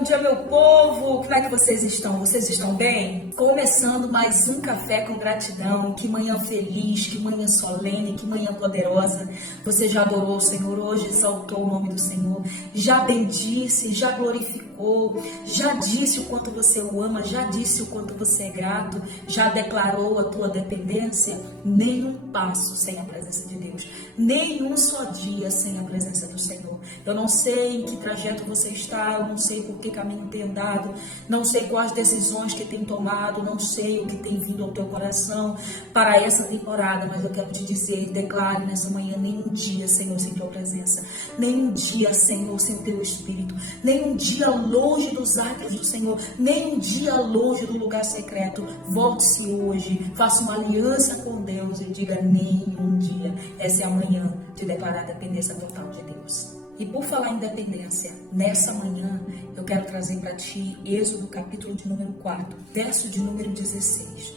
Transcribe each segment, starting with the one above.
bom dia, meu povo! Como é que vocês estão? Vocês estão bem? Começando mais um Café com Gratidão. Que manhã feliz, que manhã solene, que manhã poderosa. Você já adorou o Senhor hoje, exaltou o nome do Senhor, já bendisse, já glorificou, já disse o quanto você o ama, já disse o quanto você é grato, já declarou a tua dependência. Nenhum passo sem a presença de Deus, nenhum só dia sem a presença do Senhor. Eu não sei em que trajeto você está, eu não sei por que caminho tem andado, não sei quais decisões que tem tomado, não sei o que tem vindo ao teu coração para essa temporada, mas eu quero te dizer, declare nessa manhã, nenhum dia, Senhor, sem tua presença, nenhum dia, Senhor, sem teu Espírito, nenhum dia longe dos atos do Senhor, nenhum dia longe do lugar secreto. Volte-se hoje, faça uma aliança com Deus e diga nenhum dia. Essa é a manhã de declarar a dependência total de Deus. E por falar em dependência, nessa manhã eu quero trazer para ti Êxodo capítulo de número 4, verso de número 16.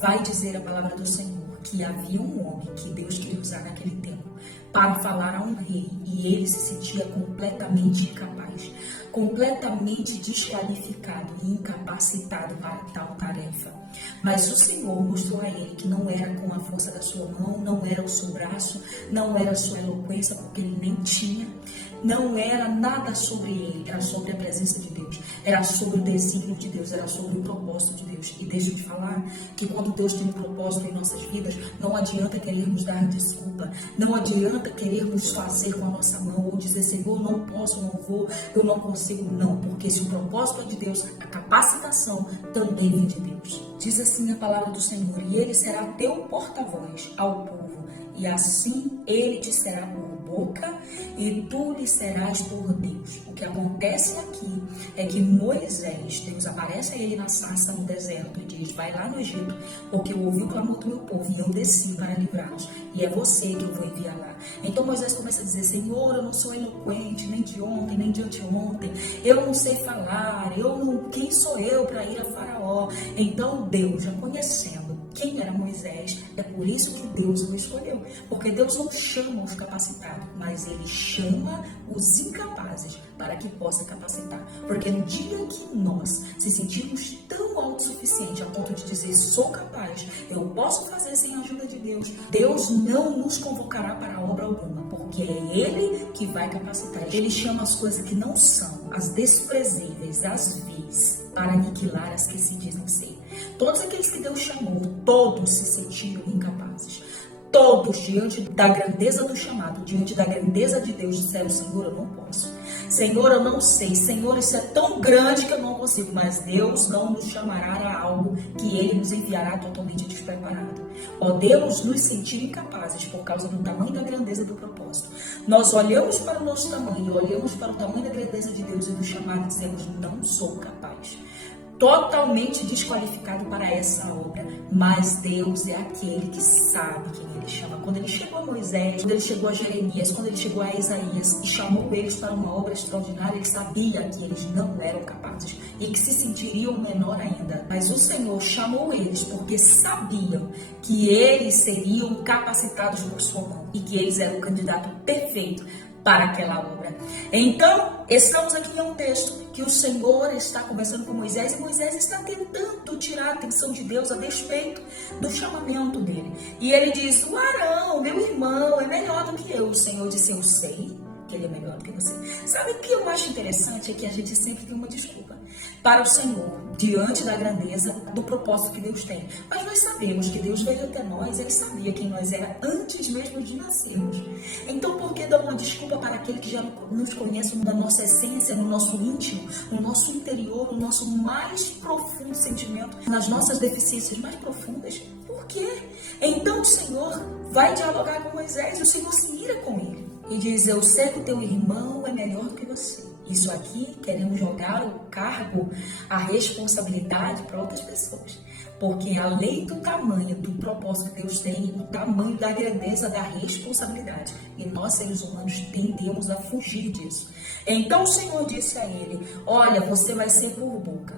Vai dizer a palavra do Senhor que havia um homem que Deus queria usar naquele tempo para falar a um rei, e ele se sentia completamente incapaz, completamente desqualificado e incapacitado para tal tarefa. Mas o Senhor mostrou a ele que não era com a força da sua mão, não era o seu braço, não era a sua eloquência, porque ele nem tinha, não era nada sobre ele, era sobre a presença de Deus, era sobre o desígnio de Deus, era sobre o propósito de Deus. E deixa eu te falar que quando Deus tem um propósito em nossas vidas, não adianta querermos dar desculpa, não adianta querermos fazer com a nossa mão ou dizer, Senhor, não posso, não vou, eu não consigo, não, porque se o propósito é de Deus, a capacitação também vem de Deus. Diz assim a palavra do Senhor, e ele será teu porta-voz ao povo, e assim ele te será por boca, e tu lhe serás por Deus. O que acontece aqui é que Moisés, Deus aparece a ele na sarça no deserto e diz, vai lá no Egito, porque eu ouvi o clamor do meu povo e eu desci para livrá-los, e é você que eu vou enviar lá. Então Moisés começa a dizer, Senhor, eu não sou eloquente, nem de ontem, nem de anteontem, eu não sei falar, quem sou eu para ir a Faraó? Então Deus, já conhecendo quem era Moisés, é por isso que Deus o escolheu, porque Deus não chama os capacitados, mas ele chama os incapazes para que possa capacitar, porque no dia que nós se sentirmos tão autossuficientes a ponto de dizer, sou capaz, eu posso fazer sem a ajuda de Deus, Deus não nos convocará para obra alguma, porque é ele que vai capacitar. Ele chama as coisas que não são, as desprezíveis, as vis, para aniquilar as que se dizem ser. Todos aqueles que Deus chamou, todos se sentiram incapazes. Todos, diante da grandeza do chamado, diante da grandeza de Deus, disseram, Senhor, eu não posso. Senhor, eu não sei. Senhor, isso é tão grande que eu não consigo. Mas Deus não nos chamará a algo que Ele nos enviará totalmente despreparado. Podemos nos sentir incapazes por causa do tamanho da grandeza do propósito. Nós olhamos para o nosso tamanho, olhamos para o tamanho da grandeza de Deus e do chamado e dizemos, não sou capaz. Totalmente desqualificado para essa obra, mas Deus é aquele que sabe quem ele chama. Quando ele chegou a Moisés, quando ele chegou a Jeremias, quando ele chegou a Isaías e chamou eles para uma obra extraordinária, ele sabia que eles não eram capazes e que se sentiriam menor ainda, mas o Senhor chamou eles porque sabiam que eles seriam capacitados por sua mão e que eles eram o candidato perfeito para aquela obra. Então, estamos aqui em um texto que o Senhor está conversando com Moisés e Moisés está tentando tirar a atenção de Deus a despeito do chamamento dele. E ele diz, o Arão, meu irmão, é melhor do que eu. O Senhor disse, eu sei que ele é melhor do que você. Sabe o que eu acho interessante? É que a gente sempre tem uma desculpa para o Senhor, diante da grandeza do propósito que Deus tem. Mas nós sabemos que Deus veio até nós, Ele sabia quem nós era antes mesmo de nascermos. Então, por que dar uma desculpa para aquele que já nos conhece na nossa essência, no nosso íntimo, no nosso interior, no nosso mais profundo sentimento, nas nossas deficiências mais profundas? Por quê? Então o Senhor vai dialogar com Moisés e o Senhor se ira com ele. E diz, eu sei que o teu irmão é melhor do que você. Isso aqui, queremos jogar o cargo, a responsabilidade para outras pessoas. Porque além do tamanho do propósito que Deus tem, o tamanho da grandeza da responsabilidade. E nós, seres humanos, tendemos a fugir disso. Então o Senhor disse a ele, olha, você vai ser por boca.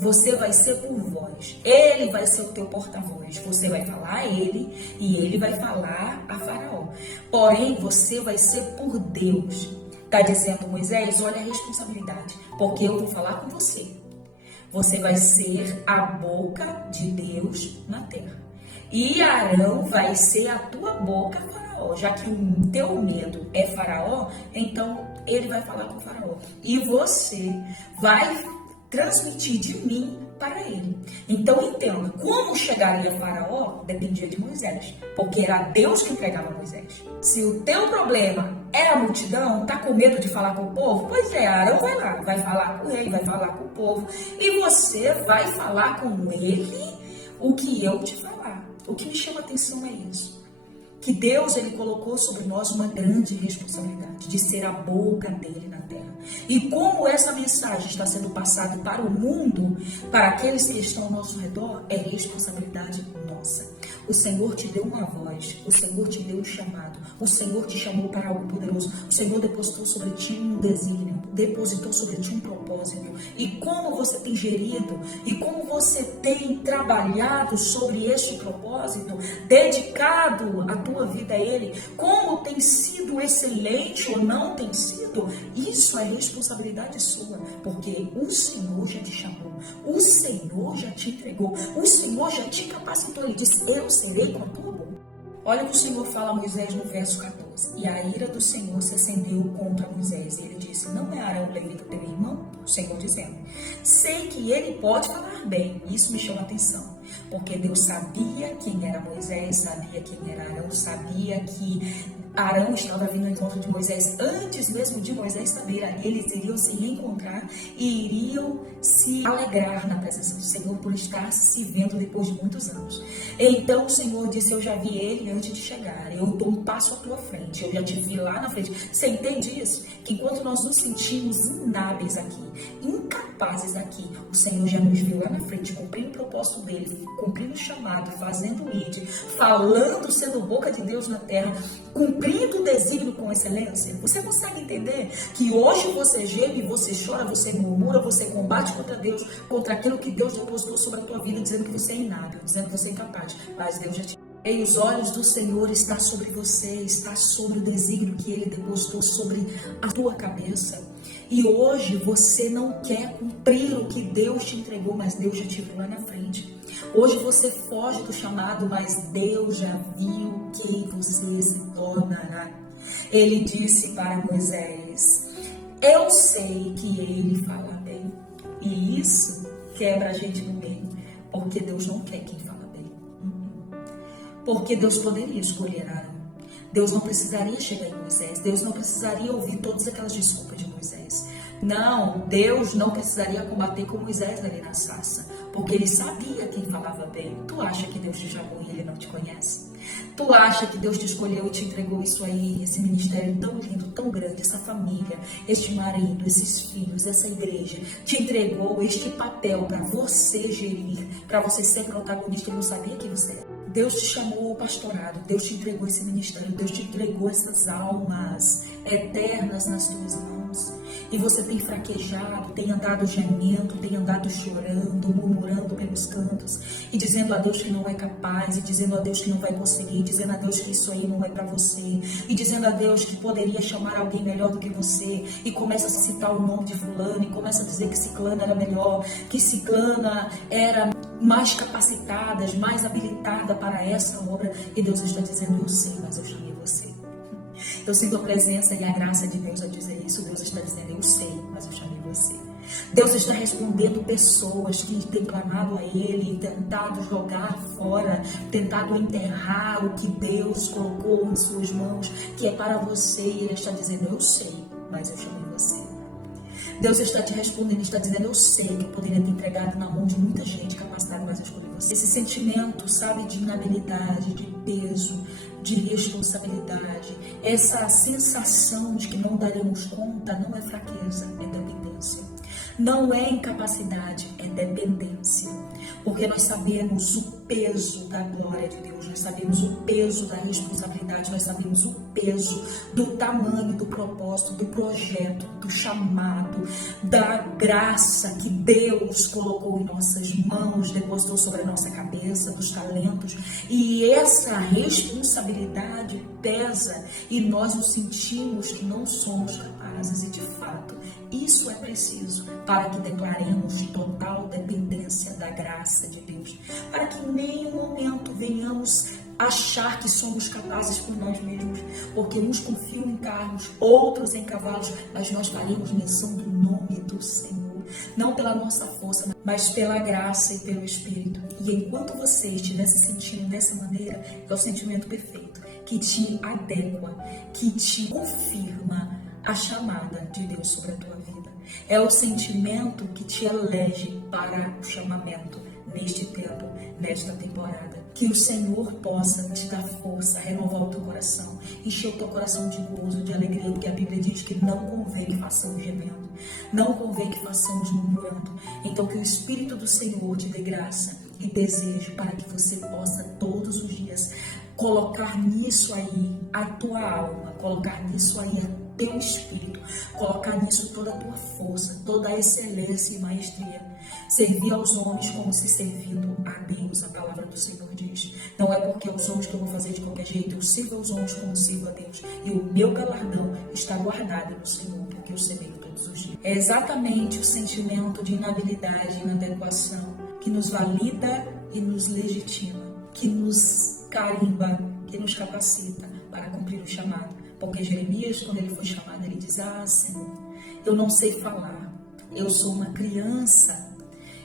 Você vai ser por voz. Ele vai ser o teu porta-voz. Você vai falar a ele e ele vai falar a Faraó. Porém, você vai ser por Deus. está dizendo, Moisés, olha a responsabilidade, porque eu vou falar com você. Você vai ser a boca de Deus na terra. E Arão vai ser a tua boca, Faraó. Já que o teu medo é Faraó, então ele vai falar com Faraó. E você vai transmitir de mim para ele. Então entenda, como chegaria Faraó dependia de Moisés, porque era Deus que entregava Moisés. Se o teu problema é a multidão, tá com medo de falar com o povo? Pois é, Arão vai lá, vai falar com ele, vai falar com o povo, e você vai falar com ele o que eu te falar. O que me chama a atenção é isso. Que Deus, ele colocou sobre nós uma grande responsabilidade de ser a boca dele na terra. E como essa mensagem está sendo passada para o mundo, para aqueles que estão ao nosso redor, é responsabilidade nossa. O Senhor te deu uma voz, o Senhor te deu um chamado, o Senhor te chamou para algo poderoso, o Senhor depositou sobre ti um desígnio, depositou sobre ti um propósito. E como você tem gerido, e como você tem trabalhado sobre este propósito, dedicado a tua vida a Ele, como tem sido excelente ou não tem sido, isso é responsabilidade sua, porque o Senhor já te chamou, o Senhor já te entregou, o Senhor já te capacitou. Ele disse, eu serei com a tua boca. Olha o que o Senhor fala a Moisés no verso 14. E a ira do Senhor se acendeu contra Moisés. E ele disse, não é Arão o levita teu irmão? O Senhor dizendo, sei que ele pode falar bem. Isso me chama a atenção. Porque Deus sabia quem era Moisés, sabia quem era Arão, sabia que Arão estava vindo ao encontro de Moisés antes mesmo de Moisés saber. Eles iriam se reencontrar e iriam se alegrar na presença do Senhor por estar se vendo depois de muitos anos. Então o Senhor disse, eu já vi ele antes de chegar, eu dou um passo à tua frente, eu já te vi lá na frente. Você entende isso? Que enquanto nós nos sentimos inábeis aqui, incapazes aqui, o Senhor já nos viu lá na frente, cumprindo o propósito dele, cumprindo o chamado, fazendo o id, falando, sendo boca de Deus na terra, cumprindo o desígnio com excelência. Você consegue entender que hoje você geme, você chora, você murmura, você combate contra Deus, contra aquilo que Deus depositou sobre a tua vida, dizendo que você é inábil, dizendo que você é incapaz, mas Deus já te... E os olhos do Senhor estão sobre você, está sobre o desígnio que Ele depositou sobre a tua cabeça. E hoje você não quer cumprir o que Deus te entregou, mas Deus já te viu lá na frente. Hoje você foge do chamado, mas Deus já viu quem você se tornará. Ele disse para Moisés, eu sei que ele fala bem. E isso quebra a gente no meio, porque Deus não quer quem fala bem. Porque Deus poderia escolher Arão. Deus não precisaria chegar em Moisés. Deus não precisaria ouvir todas aquelas desculpas de Moisés. Não, Deus não precisaria combater com Moisés ali na sarça, porque ele sabia quem falava bem. Tu acha que Deus te chamou e ele não te conhece? Tu acha que Deus te escolheu e te entregou isso aí, esse ministério tão lindo, tão grande, essa família, este marido, esses filhos, essa igreja, te entregou este papel para você gerir, para você ser protagonista e não sabia quem você era? Deus te chamou ao pastorado, Deus te entregou esse ministério, Deus te entregou essas almas eternas nas tuas mãos. E você tem fraquejado, tem andado gemendo, tem andado chorando, murmurando pelos cantos, e dizendo a Deus que não é capaz, e dizendo a Deus que não vai conseguir, dizendo a Deus que isso aí não é para você, e dizendo a Deus que poderia chamar alguém melhor do que você, e começa a citar o nome de fulano, e começa a dizer que ciclana era melhor, que ciclana era mais capacitada, mais habilitada para essa obra, e Deus está dizendo, eu sei, mas eu chamei você. Eu sinto a presença e a graça de Deus a dizer isso. Deus está dizendo, eu sei, mas eu chamei você. Deus está respondendo pessoas que têm clamado a Ele, tentado jogar fora, tentado enterrar o que Deus colocou em suas mãos, que é para você, e Ele está dizendo, eu sei, mas eu chamei você. Deus está te respondendo, está dizendo, eu sei que eu poderia ter entregado na mão de muita gente capacitada, mas eu escolhi você. Esse sentimento, sabe, de inabilidade, de peso, de responsabilidade, essa sensação de que não daremos conta, não é fraqueza, é dependência. Não é incapacidade, é dependência. Porque nós sabemos o peso da glória de Deus, nós sabemos o peso da responsabilidade, nós sabemos o peso do tamanho do propósito, do projeto, do chamado, da graça que Deus colocou em nossas mãos, depositou sobre a nossa cabeça, dos talentos, e essa responsabilidade pesa e nós nos sentimos que não somos capazes, e de fato isso é preciso para que declaremos total dependência da graça de Deus, para que em nenhum momento venhamos achar que somos capazes por nós mesmos, porque uns confiam em carros, outros em cavalos, mas nós faremos menção do nome do Senhor, não pela nossa força, mas pela graça e pelo Espírito. E enquanto você estiver se sentindo dessa maneira, é o sentimento perfeito, que te adequa, que te confirma a chamada de Deus sobre a tua vida. É o sentimento que te elege para o chamamento neste tempo, nesta temporada. Que o Senhor possa te dar força, renovar o teu coração, encher o teu coração de gozo, de alegria, porque a Bíblia diz que não convém que façamos gemendo, não convém que façamos murmurando. Então que o Espírito do Senhor te dê graça e desejo para que você possa todos os dias colocar nisso aí a tua alma, colocar nisso aí a teu espírito, colocar nisso toda a tua força, toda a excelência e maestria. Servir aos homens como se servindo a Deus, a palavra do Senhor diz. Não é porque os homens que eu vou fazer de qualquer jeito, eu sirvo aos homens como sirvo a Deus. E o meu galardão está guardado no Senhor, porque eu semeio todos os dias. É exatamente o sentimento de inabilidade e inadequação que nos valida e nos legitima, que nos carimba, que nos capacita para cumprir o chamado. Porque Jeremias, quando ele foi chamado, ele diz: ah, Senhor, eu não sei falar, eu sou uma criança,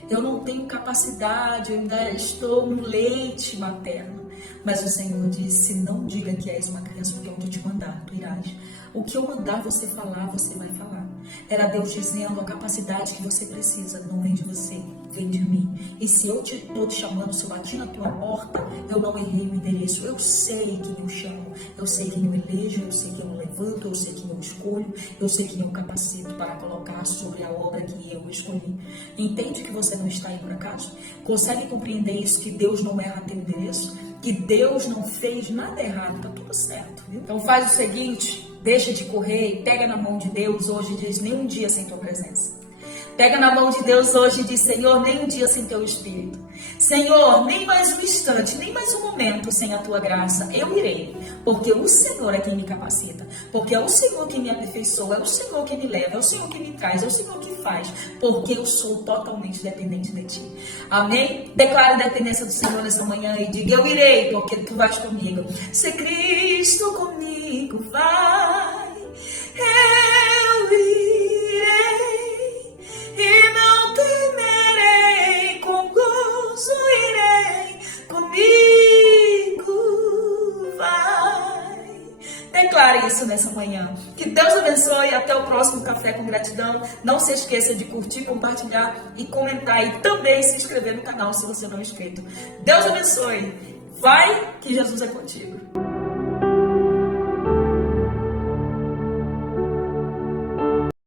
eu não tenho capacidade, eu ainda estou no leite materno. Mas o Senhor disse: não diga que és uma criança, porque onde eu te mandar, tu irás. O que eu mandar você falar, você vai falar. Era Deus dizendo: a capacidade que você precisa não vem de você, vem de mim. E se eu estou te chamando, se eu bati na tua porta, eu não errei o endereço. Eu sei quem eu chamo, eu sei quem eu elejo, eu sei quem eu levanto, eu sei quem eu escolho, eu sei quem eu capacito para colocar sobre a obra que eu escolhi. Entende que você não está aí por acaso? Consegue compreender isso, que Deus não erra teu endereço? Que Deus não fez nada errado, tá tudo certo, viu? Então faz o seguinte, deixa de correr e pega na mão de Deus hoje e diz: nem um dia sem tua presença. Pega na mão de Deus hoje e diz: Senhor, nem um dia sem teu Espírito. Senhor, nem mais um instante, nem mais um momento sem a tua graça. Eu irei, porque o Senhor é quem me capacita, porque é o Senhor quem me aperfeiçoa, é o Senhor quem me leva, é o Senhor que me traz, é o Senhor que faz, porque eu sou totalmente dependente de ti. Amém? Declare a dependência do Senhor nessa manhã e diga: eu irei, porque tu vais comigo. Se Cristo comigo vai, eu irei e não temerei, com gozo irei, comigo vai. Declare isso nessa manhã. Que Deus abençoe e até o próximo Café com Gratidão. Não se esqueça de curtir, compartilhar e comentar, e também se inscrever no canal se você não é inscrito. Deus abençoe. Vai, que Jesus é contigo.